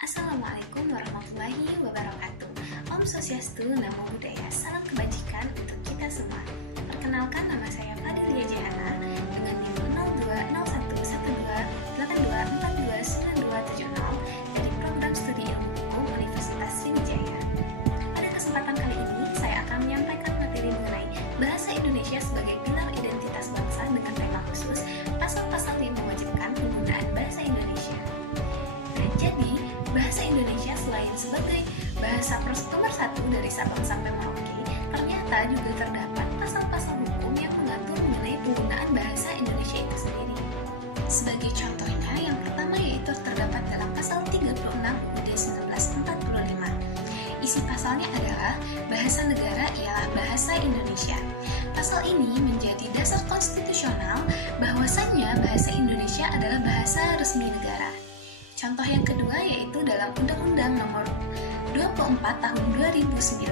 Assalamualaikum warahmatullahi wabarakatuh. Om Swastiastu, Namo Buddhaya, salam kebajikan untuk kita semua. Perkenalkan, nama saya Fadlia Jahana dengan NIM 02011282429270 dari Program Studi Ilmu Hukum Universitas Sriwijaya. Pada kesempatan kali ini, saya akan menyampaikan materi mengenai bahasa Indonesia sebagai pilar identitas bangsa dengan tema khusus pasal-pasal yang mewajibkan penggunaan bahasa Indonesia. Jadi, bahasa Indonesia selain sebagai bahasa nomor 1 dari Sabang sampai Merauke, ternyata juga terdapat pasal-pasal hukum yang mengatur mengenai penggunaan bahasa Indonesia itu sendiri. Sebagai contohnya, yang pertama yaitu terdapat dalam pasal 36 UUD 1945. Isi pasalnya adalah bahasa negara ialah bahasa Indonesia. Pasal ini menjadi dasar konstitusional bahwasannya bahasa Indonesia adalah bahasa resmi negara. Contoh yang kedua yaitu dalam Undang-Undang Nomor 24 Tahun 2009.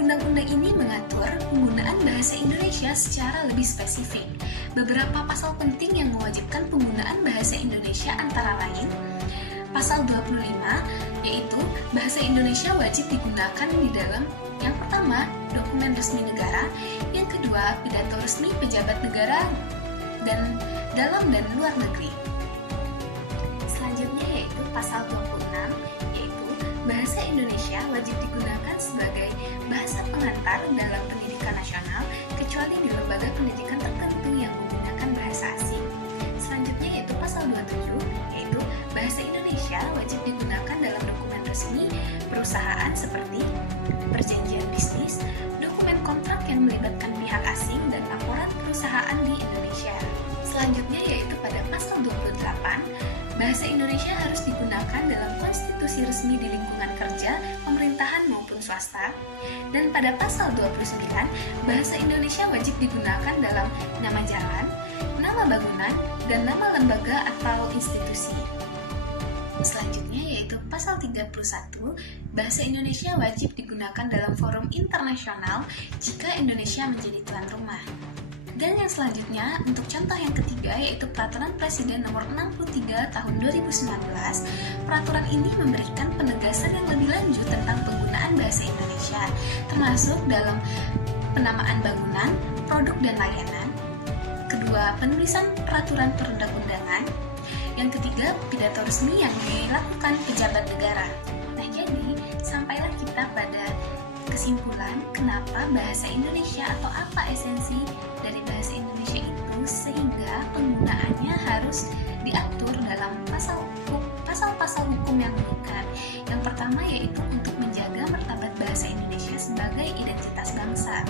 Undang-undang ini mengatur penggunaan bahasa Indonesia secara lebih spesifik. Beberapa pasal penting yang mewajibkan penggunaan bahasa Indonesia antara lain Pasal 25, yaitu bahasa Indonesia wajib digunakan di dalam yang pertama, dokumen resmi negara, yang kedua, pidato resmi pejabat negara dan dalam dan luar negeri. Selanjutnya yaitu pasal 26, yaitu bahasa Indonesia wajib digunakan sebagai bahasa pengantar dalam pendidikan nasional kecuali di lembaga pendidikan tertentu yang menggunakan bahasa asing. Selanjutnya yaitu pasal 27, yaitu bahasa Indonesia wajib digunakan dalam dokumen resmi perusahaan seperti perjanjian bisnis, dokumen kontrak yang melibatkan pihak asing dan laporan perusahaan di Indonesia. Selanjutnya yaitu pada pasal 28, bahasa Indonesia harus digunakan dalam konstitusi resmi di lingkungan kerja, pemerintahan maupun swasta. Dan pada pasal 29, bahasa Indonesia wajib digunakan dalam nama jalan, nama bangunan, dan nama lembaga atau institusi. Selanjutnya yaitu pasal 31, bahasa Indonesia wajib digunakan dalam forum internasional jika Indonesia menjadi tuan rumah. Dan yang selanjutnya, untuk contoh yang ketiga yaitu Peraturan Presiden Nomor 63 Tahun 2019. Peraturan ini memberikan penegasan yang lebih lanjut tentang penggunaan bahasa Indonesia, termasuk dalam penamaan bangunan, produk dan layanan. Kedua, penulisan peraturan perundang-undangan. Yang ketiga, pidato resmi yang dilakukan pejabat negara. Nah, jadi sampailah kita pada kesimpulan kenapa bahasa Indonesia atau apa esensi dari bahasa Indonesia itu sehingga penggunaannya harus diatur dalam pasal-pasal hukum yang mengikat. Yang pertama yaitu untuk menjaga martabat bahasa Indonesia sebagai identitas bangsa.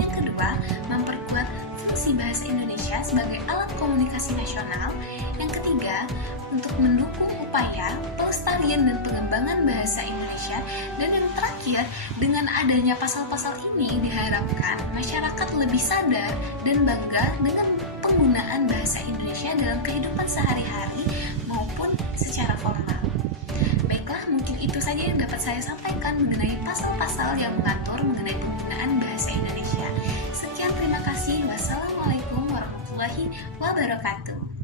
Yang kedua, memperkuat fungsi bahasa Indonesia sebagai alat komunikasi nasional. Yang ketiga, untuk mendukung upaya pelestarian dan pengembangan bahasa Indonesia. Dan yang terakhir, dengan adanya pasal-pasal ini diharapkan masyarakat lebih sadar dan bangga dengan penggunaan bahasa Indonesia dalam kehidupan sehari-hari maupun secara formal. Baiklah, mungkin itu saja yang dapat saya sampaikan mengenai pasal-pasal yang mengatur mengenai penggunaan bahasa Indonesia. Sekian, terima kasih. Wassalamualaikum warahmatullahi wabarakatuh.